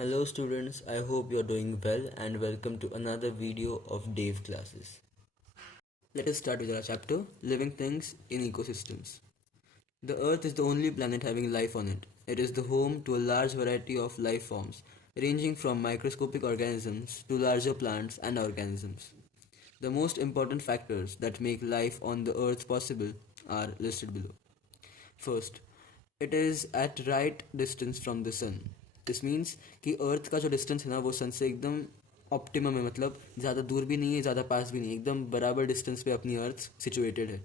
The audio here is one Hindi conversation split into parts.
Hello students, I hope you are doing well and welcome to another video of Dave classes. Let us start with our chapter Living Things in Ecosystems. The Earth is the only planet having life on it. It is the home to a large variety of life forms, ranging from microscopic organisms to larger plants and organisms. The most important factors that make life on the Earth possible are listed below. First, it is at right distance from the sun. This means कि अर्थ का जो डिस्टेंस है ना वो सन से एकदम ऑप्टिमम है, मतलब ज़्यादा दूर भी नहीं है ज़्यादा पास भी नहीं है, एकदम बराबर डिस्टेंस पे अपनी अर्थ सिचुएटेड है.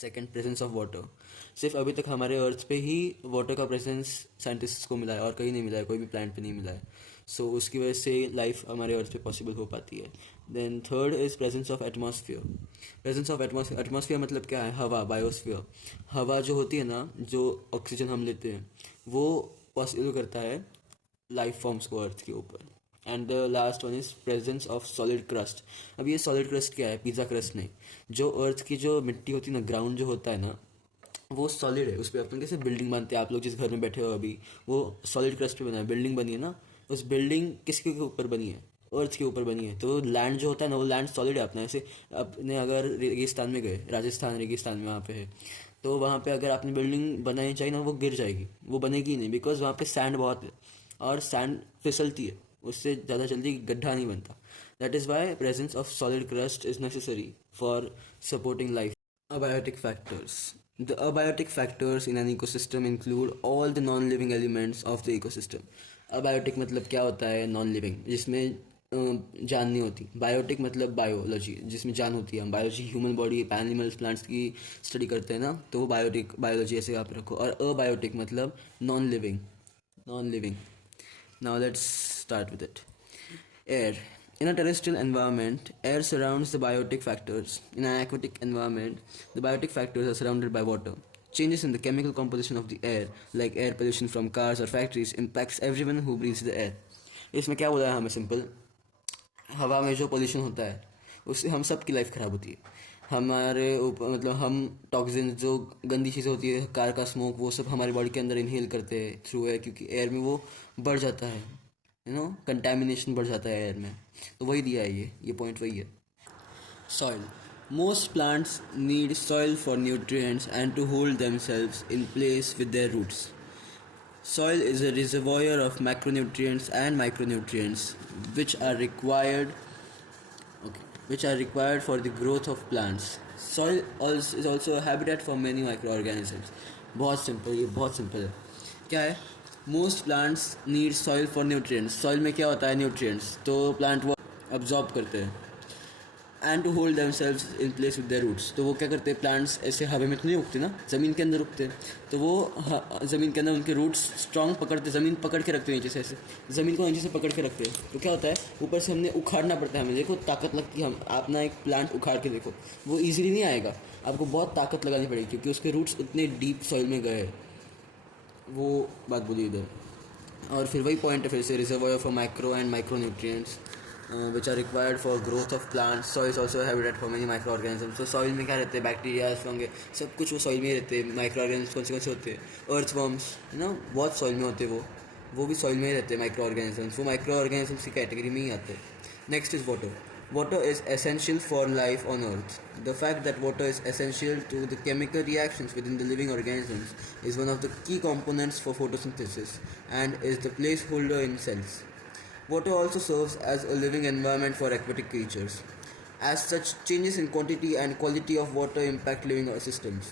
Second, presence of water. सिर्फ अभी तक हमारे अर्थ पे ही वाटर का प्रेजेंस साइंटिस्ट्स को मिला है और कहीं नहीं मिला है, कोई भी प्लांट पे नहीं मिला है. सो उसकी वजह से लाइफ हमारे अर्थ पे पॉसिबल हो पाती है. Then third is presence of atmosphere. Presence of atmosphere मतलब क्या है? हवा, बायोस्फीयर. हवा जो होती है ना, जो ऑक्सीजन हम लेते हैं, वो पॉसिबल करता है लाइफ फॉर्म्स को अर्थ के ऊपर. And the last one is presence of solid crust. अब ये सॉलिड क्रस्ट क्या है? पिज़्ज़ा क्रस्ट नहीं. जो अर्थ की जो मिट्टी होती है ना, ग्राउंड जो होता है ना, वो सॉलिड है. उस पर अपन कैसे बिल्डिंग बनते हैं, आप लोग जिस घर में बैठे हो अभी, वो सॉलिड क्रस्ट पे बना है, बिल्डिंग बनी है ना. उस बिल्डिंग किसके ऊपर बनी है? अर्थ के ऊपर बनी है. तो लैंड जो होता है ना, वो लैंड सॉलिड है अपना. ऐसे अपने अगर रेगिस्तान में गए, राजस्थान रेगिस्तान में वहाँ पे है, तो वहाँ पे अगर आपने बिल्डिंग बनानी चाहिए ना, वो गिर जाएगी, वो बनेगी ही नहीं, बिकॉज वहाँ पे सैंड बहुत है और सैंड फिसलती है, उससे ज़्यादा जल्दी गड्ढा नहीं बनता. That is why presence of solid crust is necessary for supporting life. Abiotic factors. The abiotic factors in an ecosystem include all the non-living elements of the ecosystem. Abiotic मतलब क्या होता है? non-living, जिसमें जान नहीं होती. बायोटिक मतलब बायोलॉजी, जिसमें जान होती है. हम biology, human body, animals, plants की स्टडी करते हैं ना, तो वो बायोटिक, बायोलॉजी ऐसे आप रखो. और अबायोटिक मतलब non living, non living. Now let's start with it. Air. In a terrestrial environment, air surrounds the biotic factors. In an aquatic environment, the biotic factors are surrounded by water. Changes in the chemical composition of the air, like air pollution from cars or factories, impacts everyone who breathes the air. इसमें क्या बोला है हमें? सिंपल, हवा में जो पोल्यूशन होता है उससे हम सब की लाइफ ख़राब होती है. हमारे ऊपर मतलब हम टॉक्सिन, जो गंदी चीज़ें होती है, कार का स्मोक, वो सब हमारी बॉडी के अंदर इनहेल करते हैं थ्रू एयर, क्योंकि एयर में वो बढ़ जाता है, कंटेमिनेशन बढ़ जाता है एयर में. तो वही दिया है, ये पॉइंट वही है. Soil. Most plants need soil for nutrients and to hold themselves in place with their roots. Soil is a reservoir of macronutrients and micronutrients which are required which are required for the growth of plants. Soil is also a habitat for many microorganisms. बहुत सिंपल, ये बहुत सिंपल है. क्या है? Most plants need soil for nutrients. Soil में क्या होता है? न्यूट्रिएंट्स. तो प्लांट वो अब्जॉर्ब करते हैं. And to hold themselves in place with their roots. तो वो क्या करते हैं? प्लांट्स ऐसे हवा में तो नहीं उगते ना, ज़मीन के अंदर उगते हैं. तो वो ज़मीन के अंदर उनके रूट्स स्ट्रॉन्ग पकड़ते, ज़मीन पकड़ के रखते हैं नीचे से, ऐसे ज़मीन को नीचे से पकड़ के रखते हैं. तो क्या होता है? ऊपर से हमने उखाड़ना पड़ता है. हमें देखो ताकत लगती है. हम अपना एक प्लांट उखाड़ के देखो, वो ईजिली नहीं आएगा, आपको बहुत ताकत लगानी पड़ेगी, क्योंकि उसके रूट्स इतने डीप सॉइल में गए हैं. वो बात बोली इधर. और फिर वही पॉइंट है फिर से, reservoir for micro and micro nutrients which are required for growth of plants. Soil is also a habitat for many microorganisms. So soil में क्या रहते हैं? बैक्टीरिया, फंगे, सब कुछ वो सॉइल में ही रहते हैं. माइक्रोऑर्गेनिज्म कौन से होते हैं? अर्थवर्म्स, है ना, बहुत सॉइल में होते हैं. वो भी सॉइल में ही रहते हैं. माइक्रोऑर्गेनिजम्स, वो माइक्रोऑर्गेनिजम्स की कैटेगरी में ही आते हैं. Next is water. Water is essential for life on Earth. The fact that water is essential to the chemical reactions within the living organisms is one of the key components for photosynthesis and is the placeholder in cells. Water also serves as a living environment for aquatic creatures. As such, changes in quantity and quality of water impact living systems.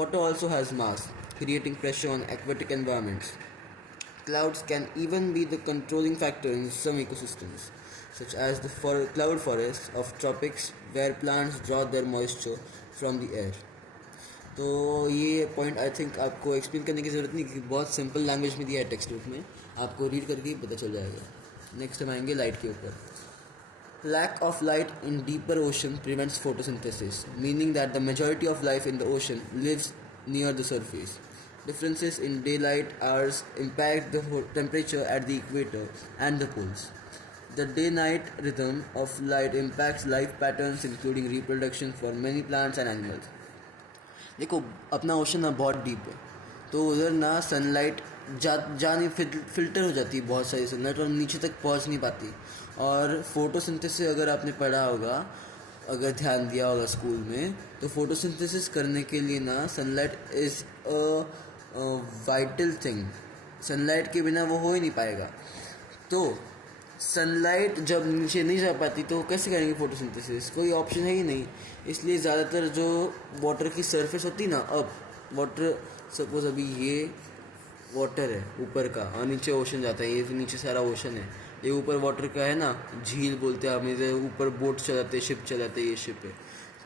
Water also has mass, creating pressure on aquatic environments. Clouds can even be the controlling factor in some ecosystems, such as the cloud forests of tropics where plants draw their moisture from the air. तो ये पॉइंट आई थिंक आपको एक्सप्लेन करने की ज़रूरत नहीं, क्योंकि बहुत सिंपल लैंग्वेज में दिया है टेक्स्ट बुक में, आपको रीड करके ही पता चल जाएगा. नेक्स्ट हम आएंगे लाइट के ऊपर. Lack of light in deeper ocean prevents photosynthesis, meaning that the majority of life in the ocean lives near the surface. Differences in daylight hours impact the temperature at the equator and the poles. The day-night rhythm of light impacts life patterns including reproduction for many plants and animals. देखो, अपना ओशन ना बहुत डीप है, तो उधर ना सनलाइट जा नहीं, फिल्टर हो जाती है बहुत सारी सनलाइट और नीचे तक पहुंच नहीं पाती। और फोटोसिंथेसिस अगर आपने पढ़ा होगा, अगर ध्यान दिया होगा स्कूल में, तो फोटोसिंथेसिस करने के लिए ना sunlight is a vital thing. Sunlight के बिना वो हो ही नहीं पाएगा। तो सनलाइट जब नीचे नहीं जा पाती तो कैसे करेंगे फोटोसिंथेसिस? कोई ऑप्शन है ही नहीं। इसलिए ज़्यादातर जो वाटर की सरफेस होती ना, अब वाटर, सपोज अभी ये वाटर है ऊपर का और नीचे ओशन जाता है, ये तो नीचे सारा ओशन है, ये ऊपर वाटर का है ना, झील बोलते हैं, हम इधर ऊपर बोट चलाते, शिप चलाते, ये शिप है।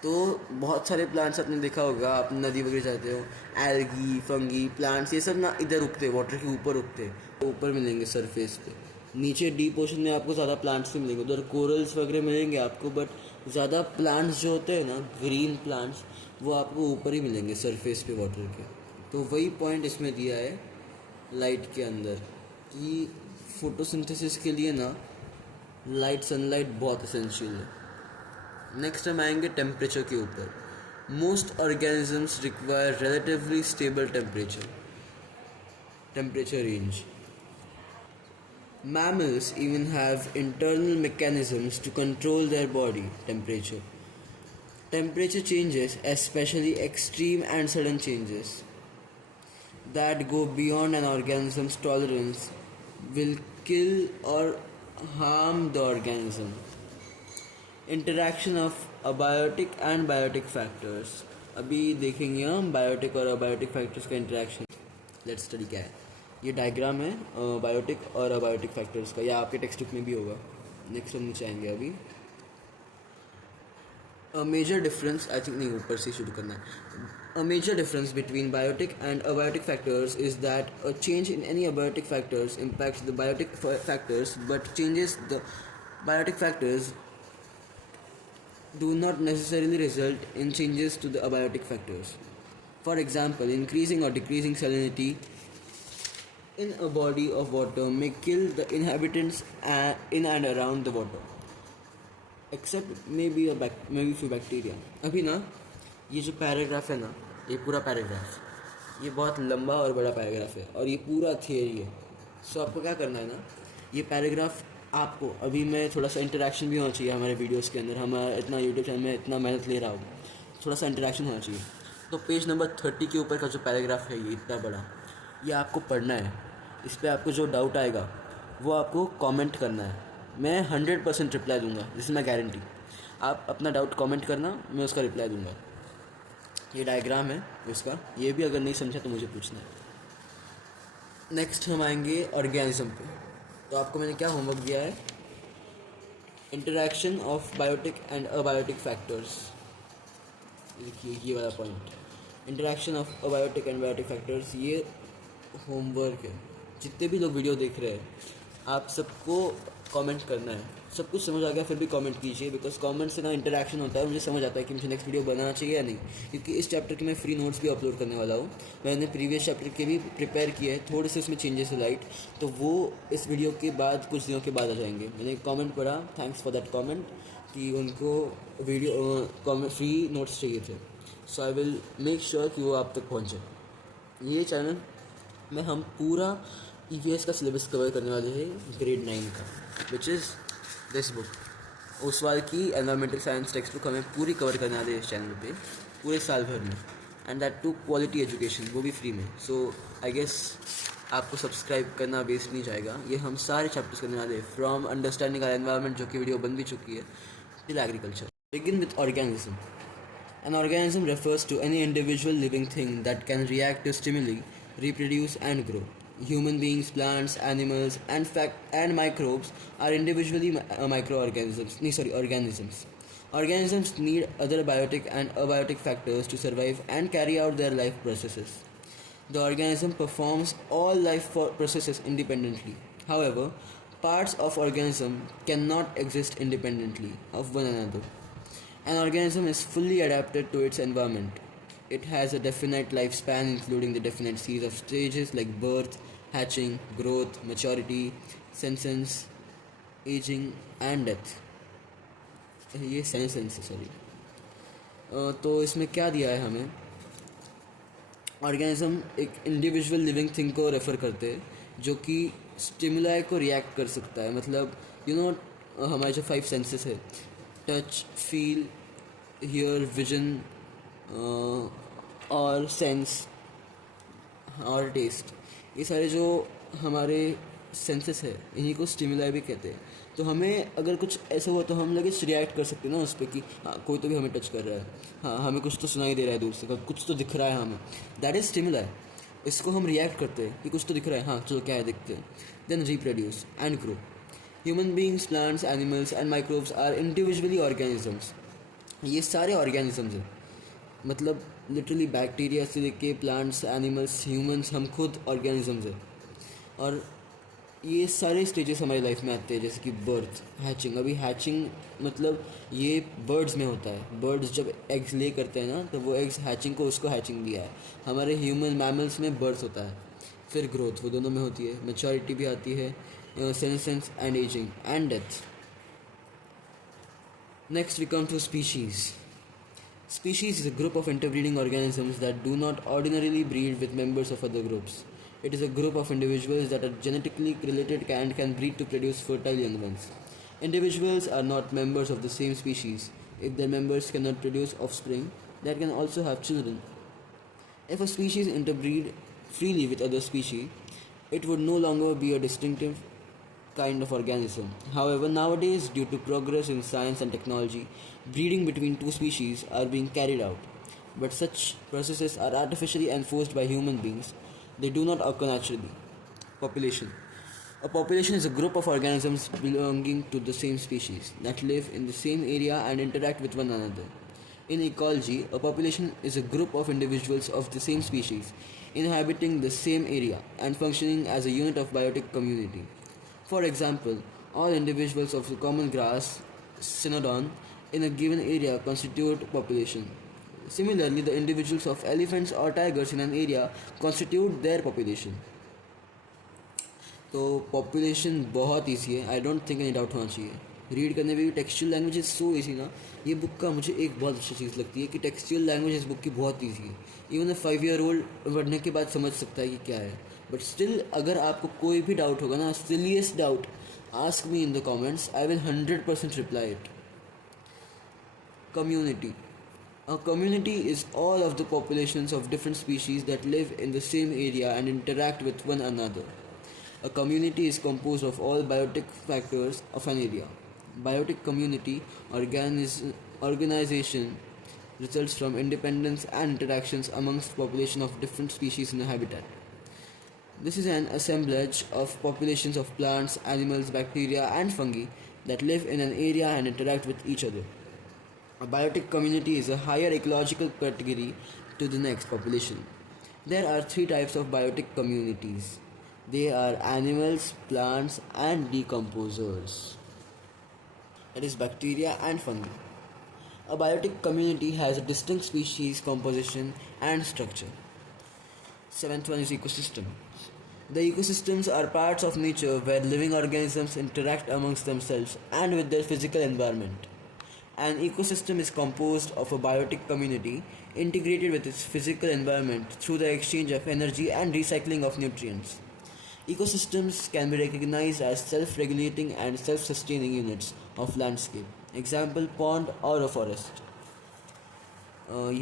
तो बहुत सारे प्लांट्स आपने देखा होगा, आप नदी वगैरह जाते हो, एल्गी, फंगी प्लांट्स, ये सब ना इधर उगते, वाटर के ऊपर उगते, ऊपर मिलेंगे सरफेस पे। नीचे डीप ओशन में आपको ज़्यादा प्लांट्स नहीं मिलेंगे, उधर कोरल्स वगैरह मिलेंगे आपको, बट ज़्यादा प्लांट्स जो होते हैं ना, ग्रीन प्लांट्स, वो आपको ऊपर ही मिलेंगे सरफेस पे वाटर के। तो वही पॉइंट इसमें दिया है लाइट के अंदर कि फोटोसिंथेसिस के लिए ना लाइट, सनलाइट बहुत एसेंशियल है। नेक्स्ट हम आएंगे टेम्परेचर के ऊपर। Most organisms require relatively stable temperature range. Mammals even have internal mechanisms to control their body temperature. Temperature changes, especially extreme and sudden changes that go beyond an organism's tolerance, will kill or harm the organism. Interaction of abiotic and biotic factors. अभी देखेंगे हम बायोटिक और अबायोटिक फैक्टर्स का इंटरेक्शन। लेट्स स्टडी क्या है। ये डायग्राम है बायोटिक और अबायोटिक फैक्टर्स का, या आपके टेक्स्ट बुक में भी होगा। नेक्स्ट हम नीचे आएंगे अभी। A major difference, I think नहीं, ऊपर से शुरू करना है। A major difference between biotic and abiotic factors is that a change in any abiotic factors impacts the biotic factors, but changes the biotic factors do not necessarily result in changes to the abiotic factors. For example, increasing or decreasing salinity in a body of water may kill the inhabitants in and around the water, except maybe few bacteria. अभी ना ये जो पैराग्राफ है ना, ये पूरा पैराग्राफ, ये बहुत लंबा और बड़ा पैराग्राफ है और ये पूरा थियरी है। सो आपको क्या करना है ना, ये पैराग्राफ आपको, अभी मैं थोड़ा सा इंटरेक्शन भी होना चाहिए हमारे वीडियोस के अंदर, हमारा इतना यूट्यूब चैनल में इतना मेहनत ले रहा हूँ, थोड़ा सा इंटरेक्शन होना चाहिए। तो पेज नंबर 30 के ऊपर का जो पैराग्राफ है, ये इतना बड़ा, ये आपको पढ़ना है। इस पर आपको जो डाउट आएगा वो आपको कमेंट करना है। मैं 100% रिप्लाई दूंगा, जिसमें मैं गारंटी। आप अपना डाउट कमेंट करना, मैं उसका रिप्लाई दूंगा। ये डायग्राम है इसका, ये भी अगर नहीं समझा तो मुझे पूछना है। नेक्स्ट हम आएंगे ऑर्गेनिज्म पे। तो आपको मैंने क्या होमवर्क दिया है, interaction of biotic and abiotic factors. देखिए ये वाला point, interaction of abiotic and biotic factors, ये होमवर्क है। जितने भी लोग वीडियो देख रहे हैं, आप सबको कमेंट करना है। सब कुछ समझ आ गया फिर भी कमेंट कीजिए, बिकॉज कमेंट से ना इंटरेक्शन होता है, मुझे समझ आता है कि मुझे नेक्स्ट वीडियो बनाना चाहिए या नहीं। क्योंकि इस चैप्टर के मैं फ्री नोट्स भी अपलोड करने वाला हूँ। मैंने प्रीवियस चैप्टर के भी प्रिपेयर किए हैं, थोड़े से उसमें चेंजेस है लाइट, तो वो इस वीडियो के बाद कुछ दिनों के बाद आ जाएंगे। मैंने कॉमेंट पढ़ा, थैंक्स फॉर दैट कॉमेंट, कि उनको वीडियो फ्री नोट्स चाहिए थे। सो आई विल मेक श्योर कि वो आप तक पहुँचे। ये चैनल में हम पूरा EVS का सिलेबस कवर करने वाले हैं, ग्रेड 9 का, विच इज़ दिस बुक। उस वाल की एनवायरमेंटल साइंस टेक्स्ट बुक हमें पूरी कवर करने वाले हैं इस चैनल पे पूरे साल भर में, and that to quality education, वो भी फ्री में। सो आई गेस आपको सब्सक्राइब करना वेस्ट नहीं जाएगा। ये हम सारे चैप्टर्स करने वाले हैं, फ्रॉम अंडरस्टैंडिंग आवर एनवायरमेंट, जो कि वीडियो बन भी चुकी है, till agriculture. Begin with organism. An organism refers to any individual living thing that can react to stimuli, reproduce and grow. Human beings, plants, animals, and microbes are individually organisms. Organisms need other biotic and abiotic factors to survive and carry out their life processes. The organism performs all life processes independently. However, parts of organism cannot exist independently of one another. An organism is fully adapted to its environment. It has a definite lifespan, including the definite series of stages like birth, hatching, growth, maturity, senescence, aging, and death. ये सेनेसेंस है, सॉरी। तो इसमें क्या दिया है हमें, ऑर्गेनिज्म एक इंडिविजुअल लिविंग थिंग को रेफर करते हैं जो कि स्टिमुलाई को रिएक्ट कर सकता है. मतलब हमारे जो 5 सेंसेस है, टच, फील, हियर, विजन और सेंस और टेस्ट, ये सारे जो हमारे सेंसेस है इन्हीं को स्टिमुलाई भी कहते हैं. तो हमें अगर कुछ ऐसा हुआ तो हम लगे रिएक्ट कर सकते हैं ना उस पर कि हाँ कोई तो भी हमें टच कर रहा है, हाँ हमें कुछ तो सुनाई दे रहा है दूर से, कुछ तो दिख रहा है हमें. That is stimuli. इसको हम रिएक्ट करते हैं कि कुछ तो दिख रहा है, हाँ चलो क्या है देखते हैं. Then reproduce and grow. Human beings, plants, animals and microbes are individually organisms. ये सारे ऑर्गेनिजम्स हैं. मतलब लिटरली बैक्टीरिया से लेके प्लांट्स, एनिमल्स, ह्यूमंस, हम खुद ऑर्गेनिजम्स हैं. और ये सारे स्टेजेस हमारी लाइफ में आते हैं, जैसे कि बर्थ, हैचिंग. अभी हैचिंग मतलब ये बर्ड्स में होता है. बर्ड्स जब एग्स ले करते हैं ना तो वो एग्स हैचिंग को उसको हैचिंग दिया है. हमारे ह्यूमन मैमल्स में बर्थ होता है. फिर ग्रोथ वो दोनों में होती है. मैच्योरिटी भी आती है, senescence and ageing and death. Next we come to species. Species is a group of interbreeding organisms that do not ordinarily breed with members of other groups. It is a group of individuals that are genetically related and can breed to produce fertile young ones. Individuals are not members of the same species. If their members cannot produce offspring that can also have children. If a species interbreed freely with other species, it would no longer be a distinctive kind of organism. However, nowadays, due to progress in science and technology, breeding between two species are being carried out. But such processes are artificially enforced by human beings. They do not occur naturally. Population. A population is a group of organisms belonging to the same species that live in the same area and interact with one another. In ecology, a population is a group of individuals of the same species inhabiting the same area and functioning as a unit of biotic community. For example, all individuals of the common grass, Cynodon, in a given area constitute population. Similarly, the individuals of elephants or tigers in an area constitute their population. तो पॉपुलेशन बहुत ईजी है. I don't think any doubt होना चाहिए. रीड करने में भी textual language is so easy ना. ये बुक का मुझे एक बहुत अच्छी चीज़ लगती है कि टेक्सचुअल लैंग्वेज इस बुक की बहुत ईजी है. इवन 5-year-old पढ़ने के बाद समझ सकता है कि क्या है. बट स्टिल अगर आपको कोई भी डाउट होगा ना, silliest doubt, ask me in the comments. I will 100% reply it. Community. A community is all of the populations of different species that live in the same area and interact with one another. A community is composed of all biotic factors of an area. Biotic community organization results from independence and interactions amongst population of different species in a habitat. This is an assemblage of populations of plants, animals, bacteria, and fungi that live in an area and interact with each other. A biotic community is a higher ecological category to the next population. There are 3 types of biotic communities. They are animals, plants, and decomposers. That is bacteria and fungi. A biotic community has a distinct species composition and structure. 7th one is ecosystem. The ecosystems are parts of nature where living organisms interact amongst themselves and with their physical environment. An ecosystem is composed of a biotic community integrated with its physical environment through the exchange of energy and recycling of nutrients. Ecosystems can be recognized as self-regulating and self-sustaining units of landscape. Example, pond or a forest.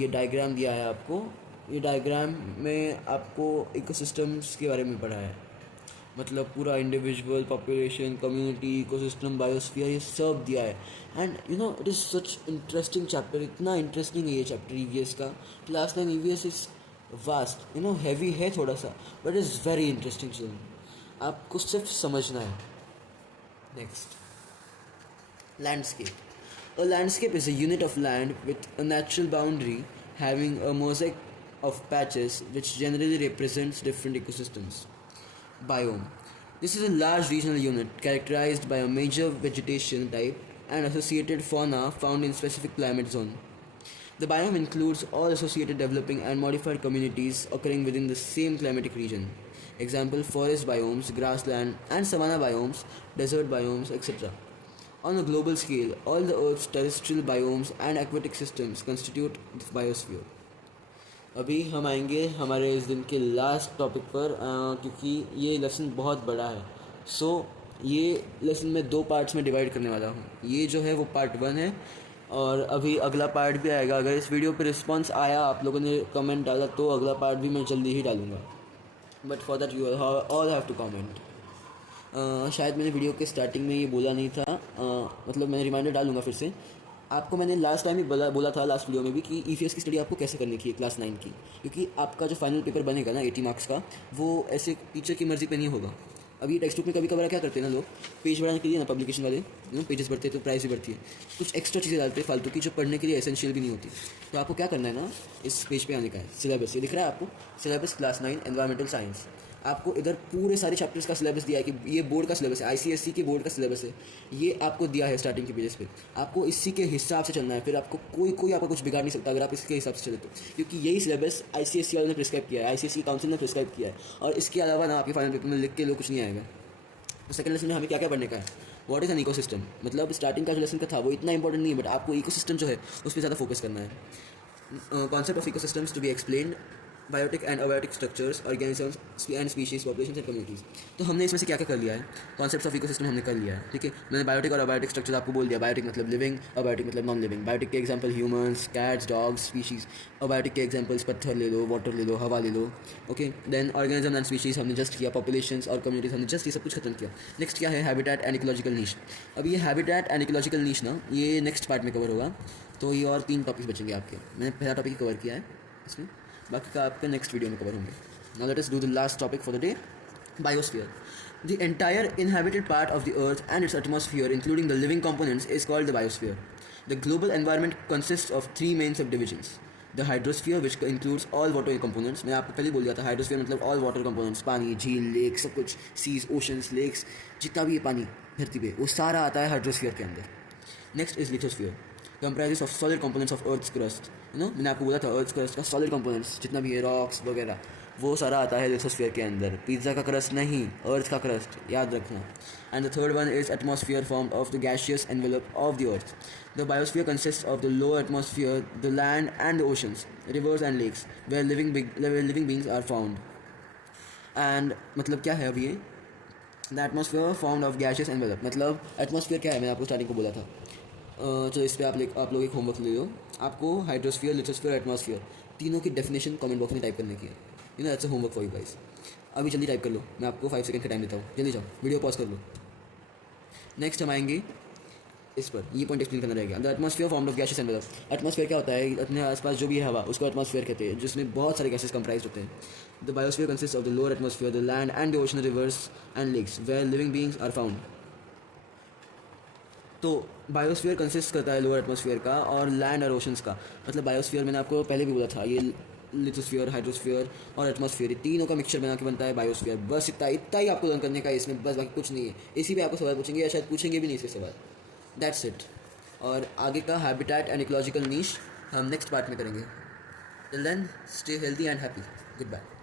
ये डायग्राम दिया है आपको. ये डायग्राम में आपको इकोसिस्टम्स के बारे में पढ़ा है. मतलब पूरा individual, population, community, ecosystem, biosphere, ये सब दिया है. And it is such interesting chapter. इतना इंटरेस्टिंग है ये चैप्टर ईवीएस का. Class 9 EVS is vast, heavy है थोड़ा सा, बट इज़ वेरी इंटरेस्टिंग. चलो आपको सिर्फ समझना है. Next, landscape. A landscape is a unit of land with a natural boundary having a mosaic of patches which generally represents different ecosystems. Biome. This is a large regional unit characterized by a major vegetation type and associated fauna found in specific climate zone. The biome includes all associated developing and modified communities occurring within the same climatic region. Example, forest biomes, grassland and savanna biomes, desert biomes, etc. On a global scale, all the Earth's terrestrial biomes and aquatic systems constitute the biosphere. अभी हम आएंगे हमारे इस दिन के लास्ट टॉपिक पर, क्योंकि ये लेसन बहुत बड़ा है। सो ये लेसन मैं 2 पार्ट्स में डिवाइड करने वाला हूँ। ये जो है वो पार्ट 1 है, और अभी अगला पार्ट भी आएगा। अगर इस वीडियो पे रिस्पांस आया, आप लोगों ने कमेंट डाला, तो अगला पार्ट भी मैं जल्दी ही डालूँगा। But for that you all have to comment. शायद मैंने वीडियो के स्टार्टिंग में ये बोला नहीं था, मतलब मैंने रिमाइंडर डालूंगा फिर से। आपको मैंने लास्ट टाइम ही बोला था लास्ट वीडियो में भी कि ईवीएस की स्टडी आपको कैसे करनी चाहिए क्लास 9 की, क्योंकि आपका जो फाइनल पेपर बनेगा ना 80 मार्क्स का, वो ऐसे टीचर की मर्ज़ी पे नहीं होगा। अभी टेक्स्ट बुक में कभी कभार क्या करते हैं ना लोग, पेज बढ़ाने के लिए ना पब्लिकेशन वाले पेजेस बढ़ते हैं तो प्राइस भी बढ़ती है, कुछ एक्स्ट्रा चीज़ें डालते हैं फालतू की जो पढ़ने के लिए एसेंशियल भी नहीं होती। तो आपको क्या करना है ना, इस पेज पे आने का है। सिलेबस ये दिख रहा है आपको, सिलेबस क्लास 9 एनवायरमेंटल साइंस। आपको इधर पूरे सारे चैप्टर्स का सिलेबस दिया है कि ये बोर्ड का सिलेबस है, आईसीएसई के बोर्ड का सिलेबस है, ये आपको दिया है स्टार्टिंग के पेजेस पे। आपको इसी के हिसाब से चलना है, फिर आपको कोई आपका कुछ बिगाड़ नहीं सकता अगर आप इसके हिसाब से चले तो, क्योंकि यही सिलेबस आईसीएसई वालों ने प्रिस्क्राइब किया है, आईसीएसई काउंसिल ने प्रिस्क्राइब किया है, और इसके अलावा ना आपके फाइनल पेपर में लिख के लोग कुछ नहीं आएगा। तो सेकंड लेसन में हमें क्या क्या पढ़ने का है, व्हाट इज़ एन इकोसिस्टम। मतलब स्टार्टिंग का जो लेसन का था वो इतना इंपॉर्टेंट नहीं है, बट आपको इकोसिस्टम जो है उस पर ज़्यादा फोकस करना है। Concept of ecosystems to be explained, biotic and abiotic structures, organisms and species, populations and communities. तो हमने इसमें से क्या क्या कर लिया है, कॉन्सेप्ट्स ऑफ इकोसिस्टम हमने कर लिया है, ठीक है। मैंने बायोटिक और अबायोटिक स्ट्रक्चर आपको बोल दिया। बायोटिक मतलब लिविंग, अबायोटिक मतलब नॉन लिविंग। बायोटिक के example humans, cats, dogs, species. Abiotic के एग्जांपल्स पत्थर ले लो, वाटर ले लो, हवा ले लो, okay. Then organism and species हमने जस्ट किया, पॉपुलेशंस और कम्युनिटीज़ हमने जस्ट ये सब कुछ खत्म किया। नेक्स्ट क्या है, हैबिटेट एंड इकोलॉजिकल नीश। अब ये हैबिटेट एंड इकोलॉजिकल नीश ना, ये नेक्स्ट पार्ट में कवर होगा। तो ये और 3 टॉपिक्स बचेंगे आपके। मैंने पहला टॉपिक कवर किया है इसमें, बाकी का आपके नेक्स्ट वीडियो में कवर होंगे। Now let us do the last topic for the day, biosphere. The entire inhabited part of the earth and its atmosphere, including the living components, is called the biosphere. The global environment consists of 3 main subdivisions. The hydrosphere, which includes all water components. मैं आपको पहले बोल दिया था, हाइड्रोस्फीयर मतलब all water components, पानी, झील, लेक, सब कुछ, सीज, ओशंस, लेक्स, जितना भी ये पानी धरती पे, वो सारा आता है हाइड्रोस्फीयर के अंदर। Next is lithosphere, comprises of solid components of Earth's crust. मैंने आपको बोला था Earth's crust का solid components जितना भी है, रॉक्स वगैरह, वो सारा आता है लिथोस्फीयर के अंदर। पिज़्ज़ा का क्रस्ट नहीं, अर्थ का क्रस्ट, याद रखना। And the third one is atmosphere, form of the gaseous envelope of the earth. The biosphere consist of the low atmosphere, the land and the oceans, rivers and lakes, where living beings are found. And मतलब क्या है अब ये, the atmosphere formed of gaseous envelope. मतलब एटमॉस्फेयर क्या है, मैंने आपको स्टार्टिंग को बोला था। तो इस पर आप लोग एक होमवर्क ले लो। आपको हाइड्रोस्फीयर, लिथोस्फीयर, एटमॉस्फेयर तीनों की डेफिनेशन कमेंट बॉक्स में टाइप करने की है। That's a homework for you guys. अभी जल्दी टाइप कर लो, मैं आपको 5 सेकंड का टाइम देता हूँ, जल्दी जाओ, वीडियो पॉज कर लो। नेक्स्ट हम आएंगे इस पर, ये पॉइंट एक्सप्लेन करना रहेगा। The atmosphere formed of gases envelope. Atmosphere क्या होता है, अपने आसपास जो भी है हवा, उसको एटमॉस्फेयर कहते हैं, जिसमें बहुत सारे गैसेस कंप्राइज होते हैं। The biosphere consist of the lower atmosphere, the land and the ocean, rivers and lakes, where living beings are found. तो बायोस्फीयर कंसिस्ट करता है लोअर एटमॉस्फेयर का और लैंड और ओशंस का। मतलब बायोस्फीयर मैंने आपको पहले भी बोला था, ये लिथोस्फीयर, हाइड्रोस्फीयर और एटमॉस्फेयर, ये तीनों का मिक्सचर बना के बनता है बायोस्फीयर। बस इतना ही आपको लर्न करने का है इसमें, बस बाकी कुछ नहीं है। इसी पे आपको सवाल पूछेंगे या शायद पूछेंगे भी नहीं इससे सवाल। That's it. और आगे का हैबिटेट एंड इकोलॉजिकल नीश हम नेक्स्ट पार्ट में करेंगे। Till then stay healthy and happy. Good bye.